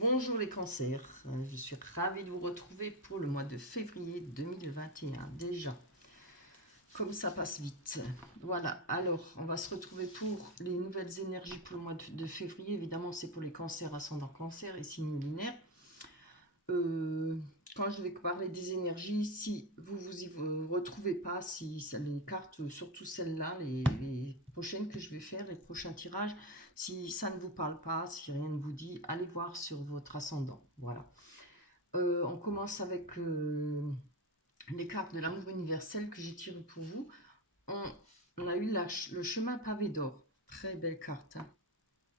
Bonjour les cancers, je suis ravie de vous retrouver pour le mois de février 2021 déjà. Comme ça passe vite. Voilà, alors on va se retrouver pour les nouvelles énergies pour le mois de février. Évidemment c'est pour les cancers, ascendant cancer et signes lunaires. Quand je vais parler des énergies, si vous y retrouvez pas, si les cartes, surtout celles-là, les prochaines que je vais faire, les prochains tirages, si ça ne vous parle pas, si rien ne vous dit, allez voir sur votre ascendant. Voilà. On commence avec les cartes de l'amour universel que j'ai tirées pour vous. On a eu le chemin pavé d'or. Très belle carte. Hein.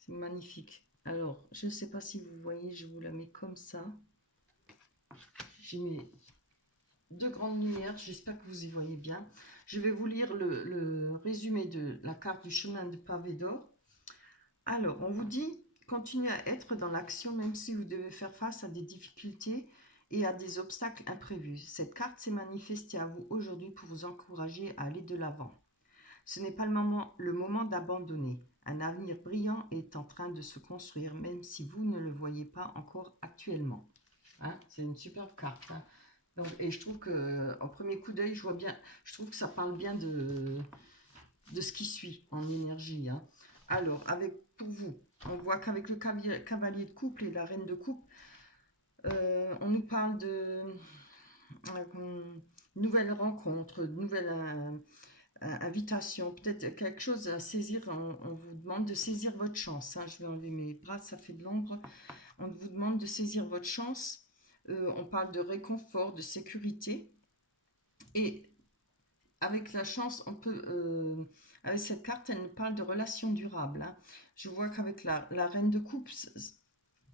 C'est magnifique. Alors, je ne sais pas si vous voyez, je vous la mets comme ça. J'ai mis deux grandes lumières, j'espère que vous y voyez bien. Je vais vous lire le résumé de la carte du chemin de pavé d'or. Alors, on vous dit, continuez à être dans l'action même si vous devez faire face à des difficultés et à des obstacles imprévus. Cette carte s'est manifestée à vous aujourd'hui pour vous encourager à aller de l'avant. Ce n'est pas le moment d'abandonner. Un avenir brillant est en train de se construire, même si vous ne le voyez pas encore actuellement. Hein, c'est une superbe carte. Hein. Donc, et je trouve que, au premier coup d'œil, je trouve que ça parle bien de ce qui suit en énergie. Hein. Alors, pour vous, on voit qu'avec le cavalier de couple et la reine de coupe, on nous parle de nouvelles rencontres, de nouvelles invitations, peut-être quelque chose à saisir. On vous demande de saisir votre chance. Hein. Je vais enlever mes bras, ça fait de l'ombre. On vous demande de saisir votre chance. On parle de réconfort, de sécurité. Et avec la chance, avec cette carte, elle nous parle de relations durables. Hein. Je vois qu'avec la reine de coupe,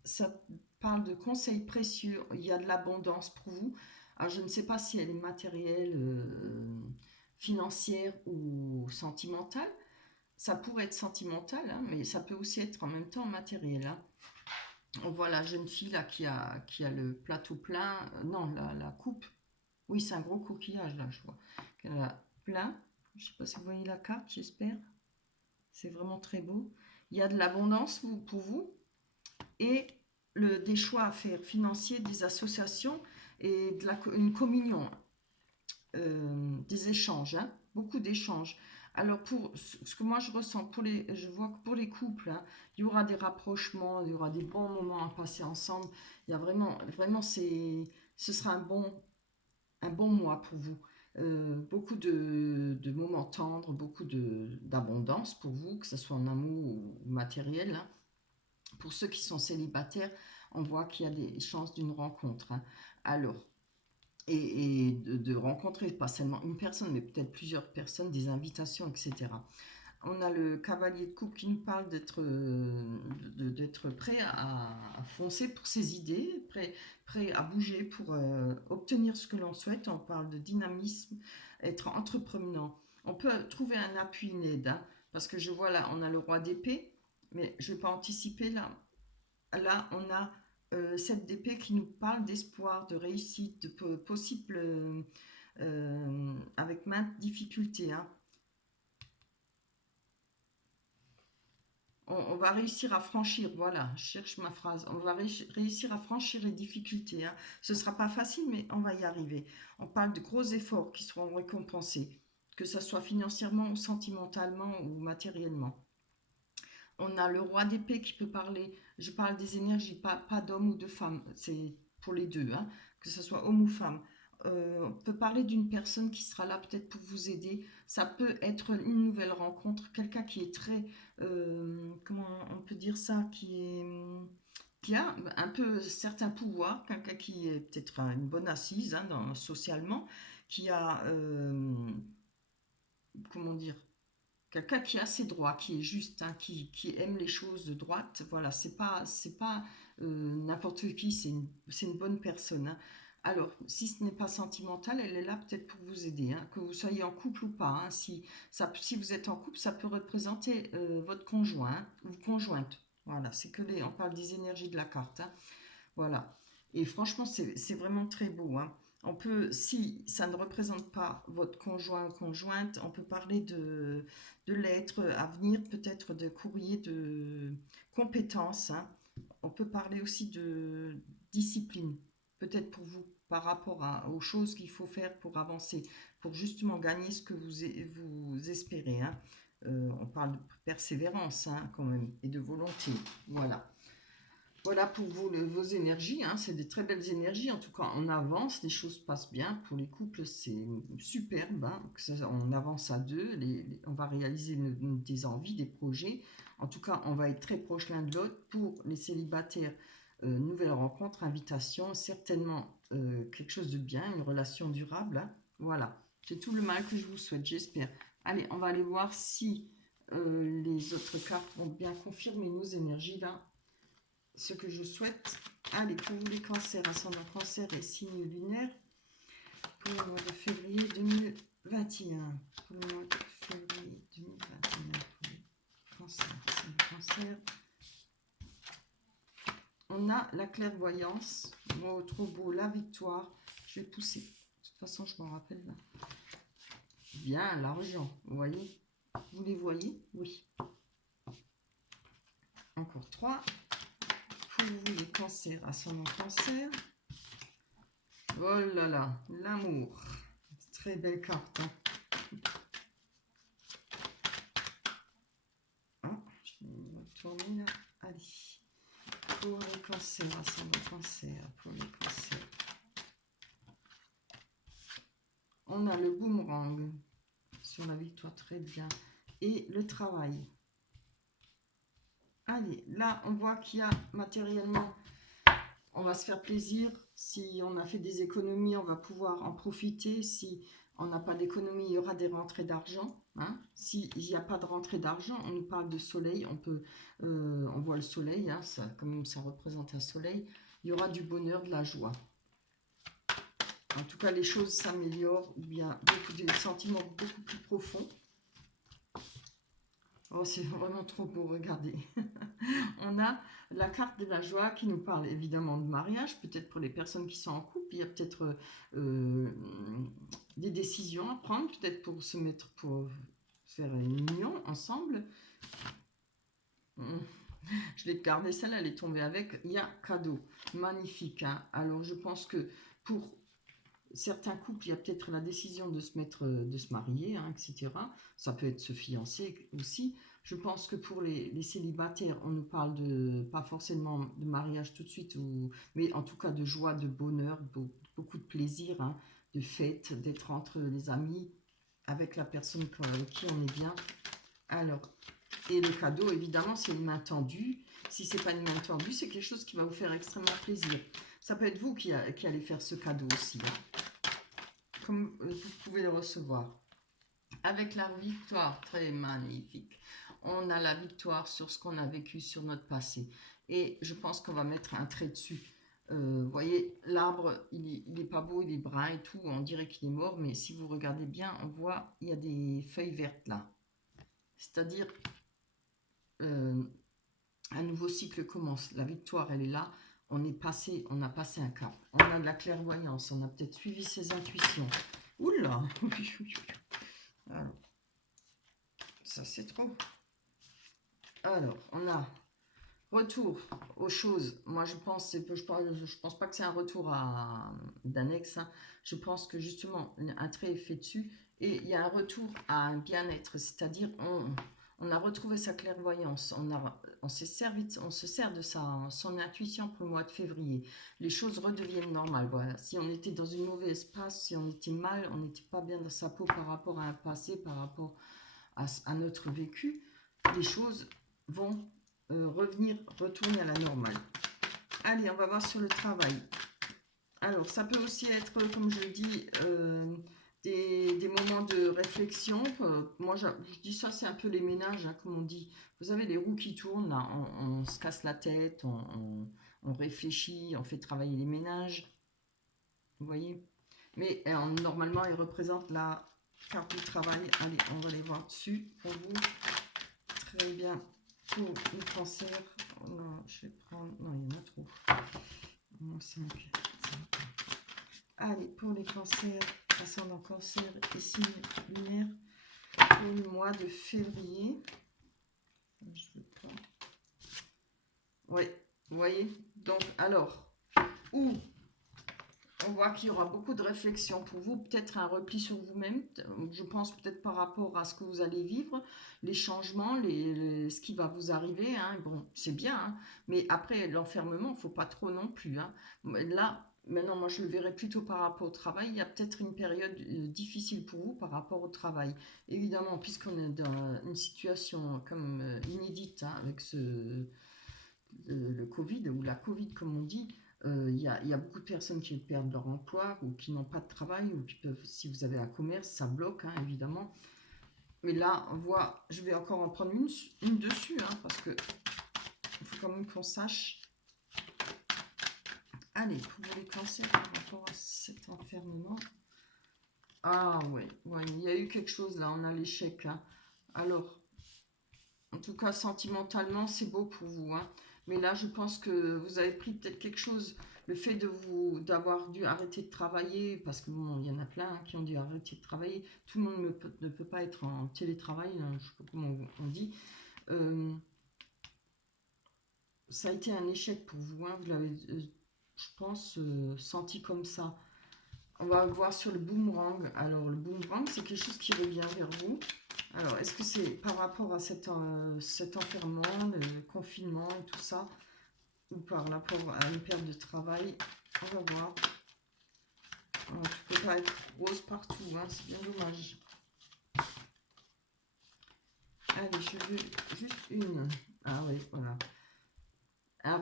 ça parle de conseils précieux. Il y a de l'abondance pour vous. Alors, je ne sais pas si elle est matérielle, financière ou sentimentale. Ça pourrait être sentimental, hein, mais ça peut aussi être en même temps matériel. Hein. On voit la jeune fille là qui a le plateau plein. Non, la coupe. Oui, c'est un gros coquillage là, je vois. Elle a plein. Je ne sais pas si vous voyez la carte, j'espère. C'est vraiment très beau. Il y a de l'abondance pour vous et des choix à faire financiers, des associations et une communion, des échanges, hein, beaucoup d'échanges. Alors pour ce que moi je ressens, je vois que pour les couples, hein, il y aura des rapprochements, il y aura des bons moments à passer ensemble. Il y a vraiment ce sera un bon mois pour vous. Beaucoup de moments tendres, beaucoup d'abondance pour vous, que ce soit en amour ou matériel. Hein. Pour ceux qui sont célibataires, on voit qu'il y a des chances d'une rencontre. Hein. Alors, et de rencontrer pas seulement une personne, mais peut-être plusieurs personnes, des invitations, etc. On a le cavalier de coupe qui nous parle d'être prêt à foncer pour ses idées, prêt à bouger pour obtenir ce que l'on souhaite. On parle de dynamisme, être entreprenant. On peut trouver un appui, une aide, hein, parce que je vois là, on a le roi d'épée, mais je ne vais pas anticiper là. Là, on a cette d'épée qui nous parle d'espoir, de réussite, de possible, avec maintes difficultés. Hein. On va réussir à franchir, voilà, je cherche ma phrase, on va réussir à franchir les difficultés. Hein. Ce ne sera pas facile, mais on va y arriver. On parle de gros efforts qui seront récompensés, que ce soit financièrement, sentimentalement ou matériellement. On a le roi d'épée qui peut parler, je parle des énergies, pas d'homme ou de femme, c'est pour les deux, hein, que ce soit homme ou femme. On peut parler d'une personne qui sera là peut-être pour vous aider. Ça peut être une nouvelle rencontre, quelqu'un qui est très, comment on peut dire ça, qui a un peu certains pouvoirs, quelqu'un qui est peut-être une bonne assise hein, socialement, qui a, comment dire, quelqu'un qui a ses droits, qui est juste, hein, qui aime les choses de droite. Voilà, c'est pas n'importe qui, c'est une bonne personne. Hein. Alors, si ce n'est pas sentimental, elle est là peut-être pour vous aider, hein, que vous soyez en couple ou pas. Hein, si vous êtes en couple, ça peut représenter votre conjoint hein, ou conjointe. Voilà, on parle des énergies de la carte. Hein. Voilà. Et franchement, c'est vraiment très beau. Hein. Si ça ne représente pas votre conjoint ou conjointe, on peut parler de lettres à venir, peut-être de courriers de compétences. Hein. on peut parler aussi de discipline, peut-être pour vous, par rapport aux choses qu'il faut faire pour avancer, pour justement gagner ce que vous espérez, hein. On parle de persévérance, hein, quand même, et de volonté. Voilà. Voilà pour vous, vos énergies, hein. C'est des très belles énergies. En tout cas, on avance, les choses passent bien. Pour les couples, c'est superbe, hein, on avance à deux, on va réaliser des envies, des projets. En tout cas, on va être très proche l'un de l'autre. Pour les célibataires, nouvelle rencontre, invitation, certainement quelque chose de bien, une relation durable, hein. Voilà, c'est tout le mal que je vous souhaite, j'espère. Allez, on va aller voir si les autres cartes vont bien confirmer nos énergies là. Ce que je souhaite. Allez, pour vous les cancers, ascendant cancer et signe lunaire, pour le mois de février 2021. Pour le mois de février 2021, pour les cancers, cancer. On a la clairvoyance, oh, trop beau, la victoire. Je vais pousser. De toute façon, je m'en rappelle là. Bien, l'argent, vous voyez? Vous les voyez? Oui. Encore 3. Pour vous les cancers, ascendant cancer. Oh là là, l'amour. Très belle carte. Hein. Ah, je vais tourner là. Allez. Pour les cancers, ascendant cancer, pour les cancers. On a le boomerang sur la victoire, très bien. Et le travail. Allez, là, on voit qu'il y a matériellement, on va se faire plaisir. Si on a fait des économies, on va pouvoir en profiter. Si on n'a pas d'économie, il y aura des rentrées d'argent. Hein. S'il n'y a pas de rentrée d'argent, on nous parle de soleil. On voit le soleil, hein, comme ça représente un soleil. Il y aura du bonheur, de la joie. En tout cas, les choses s'améliorent. Ou bien des sentiments beaucoup plus profonds. Oh, c'est vraiment trop beau, regardez. On a la carte de la joie qui nous parle évidemment de mariage, peut-être pour les personnes qui sont en couple, il y a peut-être des décisions à prendre, peut-être pour se mettre, pour faire une union ensemble. Je l'ai gardée, celle-là, elle est tombée avec. Il y a cadeau, magnifique. Hein. Alors je pense que pour certains couples, il y a peut-être la décision de se marier, hein, etc. Ça peut être se fiancer aussi. Je pense que pour les célibataires, on nous parle de, pas forcément de mariage tout de suite, mais en tout cas de joie, de bonheur, beaucoup de plaisir, hein, de fête, d'être entre les amis, avec la personne avec qui on est bien. Alors, et le cadeau, évidemment, c'est une main tendue. Si c'est pas une main tendue, c'est quelque chose qui va vous faire extrêmement plaisir. Ça peut être vous qui allez faire ce cadeau aussi. Hein. Comme vous pouvez le recevoir. Avec la victoire, très magnifique. On a la victoire sur ce qu'on a vécu, sur notre passé. Et je pense qu'on va mettre un trait dessus. Vous voyez, l'arbre, il est pas beau, il est brun et tout. On dirait qu'il est mort, mais si vous regardez bien, on voit, il y a des feuilles vertes là. C'est-à-dire, un nouveau cycle commence. La victoire, elle est là. On a passé un cap. On a de la clairvoyance. On a peut-être suivi ses intuitions. Oula. Alors, ça c'est trop. Alors, on a retour aux choses. Moi, je pense pas que c'est un retour d'annexe. Hein. Je pense que justement, un trait est fait dessus et il y a un retour à un bien-être. C'est-à-dire, on a retrouvé sa clairvoyance. On se sert de son intuition pour le mois de février. Les choses redeviennent normales. Voilà. Si on était dans une mauvaise passe, si on était mal, on n'était pas bien dans sa peau par rapport à un passé, par rapport à notre vécu, les choses vont retourner à la normale. Allez, on va voir sur le travail. Alors, ça peut aussi être, comme je le dis, des moments de réflexion. Moi, je dis ça, c'est un peu les ménages, hein, comme on dit. Vous avez les roues qui tournent, là, on se casse la tête, on réfléchit, on fait travailler les ménages. Vous voyez? Mais normalement, ils représentent la carte du travail. Allez, on va les voir dessus pour vous. Très bien. Pour le cancer, non, je vais prendre. Non, il y en a trop. 5. Allez, pour les cancers, ascendant cancer et signe lunaire, pour le mois de février. Je veux pas. Ouais, voyez? Donc, alors, ou on voit qu'il y aura beaucoup de réflexion pour vous, peut-être un repli sur vous-même, je pense peut-être par rapport à ce que vous allez vivre, les changements, ce qui va vous arriver, hein. Bon, c'est bien, hein, mais après l'enfermement, il ne faut pas trop non plus, hein. Là, maintenant, moi je le verrai plutôt par rapport au travail, il y a peut-être une période difficile pour vous par rapport au travail. Évidemment, puisqu'on est dans une situation comme inédite, hein, avec le Covid, ou la Covid comme on dit, y a beaucoup de personnes qui perdent leur emploi ou qui n'ont pas de travail, ou qui peuvent, si vous avez un commerce, ça bloque, hein, évidemment. Mais là, on voit, je vais encore en prendre une dessus, hein, parce que il faut quand même qu'on sache. Allez, pour les cancers par rapport à cet enfermement. Ah ouais, ouais, il y a eu quelque chose là, on a l'échec, hein. Alors, en tout cas, sentimentalement, c'est beau pour vous, hein. Mais là, je pense que vous avez pris peut-être quelque chose. Le fait d'avoir dû arrêter de travailler, parce que bon, il y en a plein, hein, qui ont dû arrêter de travailler. Tout le monde ne peut pas être en télétravail, hein, je ne sais pas comment on dit. Euh, Ça a été un échec pour vous, hein. Vous l'avez, je pense, senti comme ça. On va voir sur le boomerang. Alors, le boomerang, c'est quelque chose qui revient vers vous. Alors, est-ce que c'est par rapport à cet enfermement, le confinement et tout ça, ou par rapport à une perte de travail? On va voir. Alors, tu peux pas être rose partout, hein, c'est bien dommage. Allez, je veux juste une. Ah oui, voilà. Un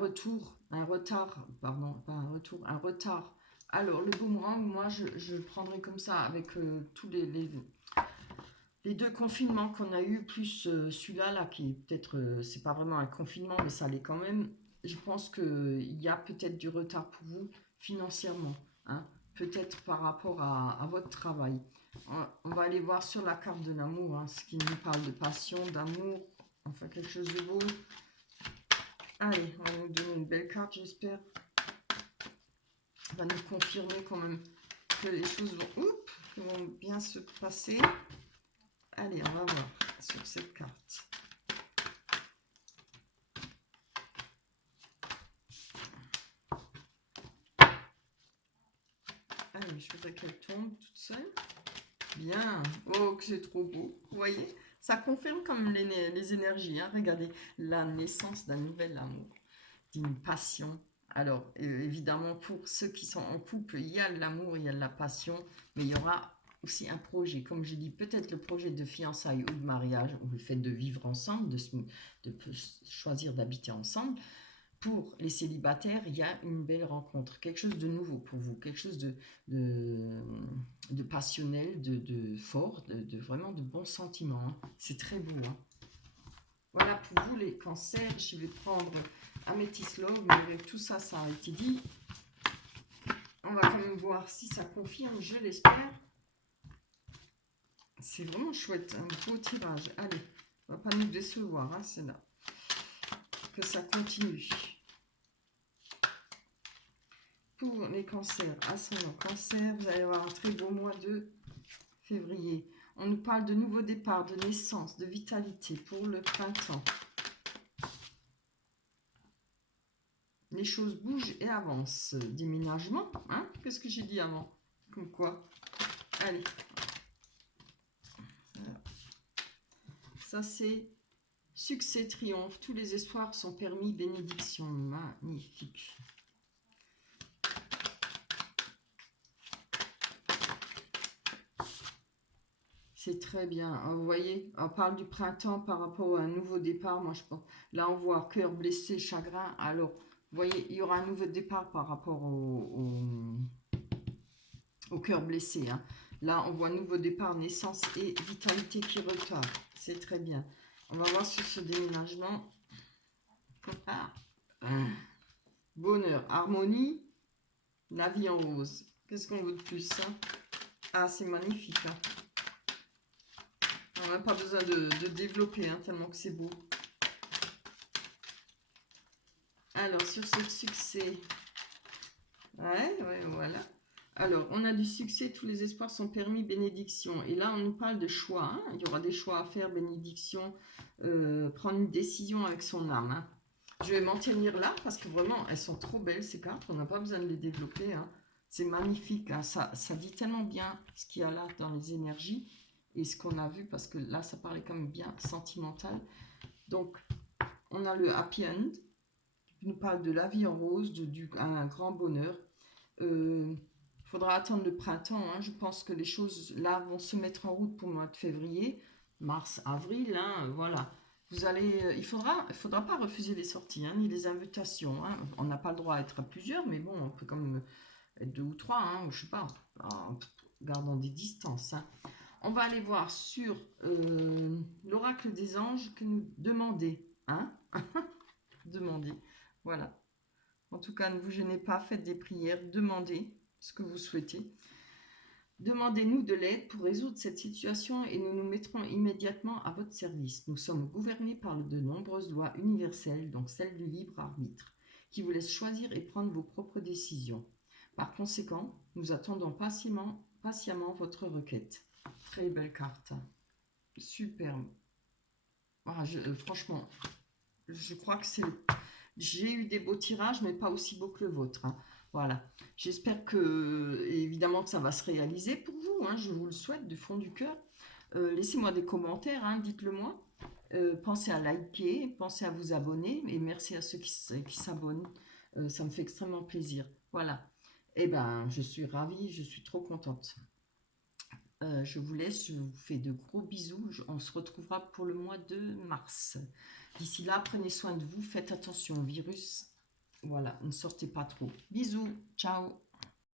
retard, pardon, pas un retour, un retard. Alors, le boomerang, moi, je le prendrai comme ça, avec tous les deux confinements qu'on a eu, plus celui-là, là, qui est peut-être, c'est pas vraiment un confinement, mais ça l'est quand même. Je pense qu'il y a peut-être du retard pour vous financièrement, hein, peut-être par rapport à votre travail. On va aller voir sur la carte de l'amour, hein, ce qui nous parle de passion, d'amour, enfin quelque chose de beau. Allez, on va nous donner une belle carte, j'espère. On va nous confirmer quand même que les choses vont bien se passer. Allez, on va voir sur cette carte. Allez, je voudrais qu'elle tombe toute seule. Bien. Oh, que c'est trop beau. Vous voyez, ça confirme comme les énergies, hein. Regardez, la naissance d'un nouvel amour, d'une passion. Alors, évidemment, pour ceux qui sont en couple, il y a l'amour, il y a la passion, mais il y aura aussi un projet. Comme je dis, peut-être le projet de fiançailles ou de mariage, ou le fait de vivre ensemble, de choisir d'habiter ensemble. Pour les célibataires, il y a une belle rencontre, quelque chose de nouveau pour vous, quelque chose de passionnel, de fort, vraiment de bons sentiments, hein. C'est très beau, hein. Voilà pour vous les cancers. Je vais prendre Amethyst Love, mais avec tout ça, ça a été dit. On va quand même voir si ça confirme, je l'espère. C'est vraiment chouette, un beau tirage. Allez, on va pas nous décevoir, hein, c'est là. Que ça continue. Pour les cancers, ascendant cancer, vous allez avoir un très beau mois de février. On nous parle de nouveaux départs, de naissance, de vitalité pour le printemps. Les choses bougent et avancent. Déménagement, hein? Qu'est-ce que j'ai dit avant? Comme quoi? Allez. Voilà. Ça, c'est succès, triomphe. Tous les espoirs sont permis. Bénédiction. Magnifique. C'est très bien. Vous voyez, on parle du printemps par rapport à un nouveau départ. Moi, je pense. Là, on voit cœur blessé, chagrin. Alors, vous voyez, il y aura un nouveau départ par rapport au cœur blessé, hein. Là, on voit nouveau départ, naissance et vitalité qui repart. C'est très bien. On va voir sur ce déménagement. Ah. Bonheur, harmonie, la vie en rose. Qu'est-ce qu'on veut de plus, hein? Ah, c'est magnifique, hein. On n'a pas besoin de développer, hein, tellement que c'est beau. Alors, sur ce succès. Ouais, voilà. Alors, on a du succès, tous les espoirs sont permis, bénédiction. Et là, on nous parle de choix, hein. Il y aura des choix à faire, bénédiction, prendre une décision avec son âme, hein. Je vais m'en tenir là parce que vraiment, elles sont trop belles ces cartes. On n'a pas besoin de les développer, hein. C'est magnifique, hein. Ça dit tellement bien ce qu'il y a là dans les énergies et ce qu'on a vu parce que là, ça paraît quand même bien sentimental. Donc, on a le happy end qui nous parle de la vie en rose, un grand bonheur. Il faudra attendre le printemps, hein. Je pense que les choses là vont se mettre en route pour le mois de février, mars, avril, hein, voilà. Vous allez, il faudra pas refuser les sorties, hein, ni les invitations, hein. On n'a pas le droit à être à plusieurs, mais bon, on peut quand même être deux ou trois, hein, je sais pas, en gardant des distances, hein. On va aller voir sur l'oracle des anges que nous demandez, hein, demandez, voilà. En tout cas, ne vous gênez pas, faites des prières, demandez ce que vous souhaitez. Demandez-nous de l'aide pour résoudre cette situation et nous nous mettrons immédiatement à votre service. Nous sommes gouvernés par de nombreuses lois universelles, donc celle du libre arbitre, qui vous laisse choisir et prendre vos propres décisions. Par conséquent, nous attendons patiemment votre requête. Très belle carte. Superbe. Ah, franchement, je crois que c'est... J'ai eu des beaux tirages, mais pas aussi beaux que le vôtre, hein. Voilà. J'espère que, évidemment, que ça va se réaliser pour vous, hein. Je vous le souhaite du fond du cœur. Laissez-moi des commentaires, hein, dites-le moi. Pensez à liker, pensez à vous abonner, et merci à ceux qui s'abonnent. Ça me fait extrêmement plaisir. Voilà. Eh ben, je suis ravie, je suis trop contente. Je vous laisse, je vous fais de gros bisous. On se retrouvera pour le mois de mars. D'ici là, prenez soin de vous, faites attention au virus. Voilà, ne sortez pas trop. Bisous, ciao.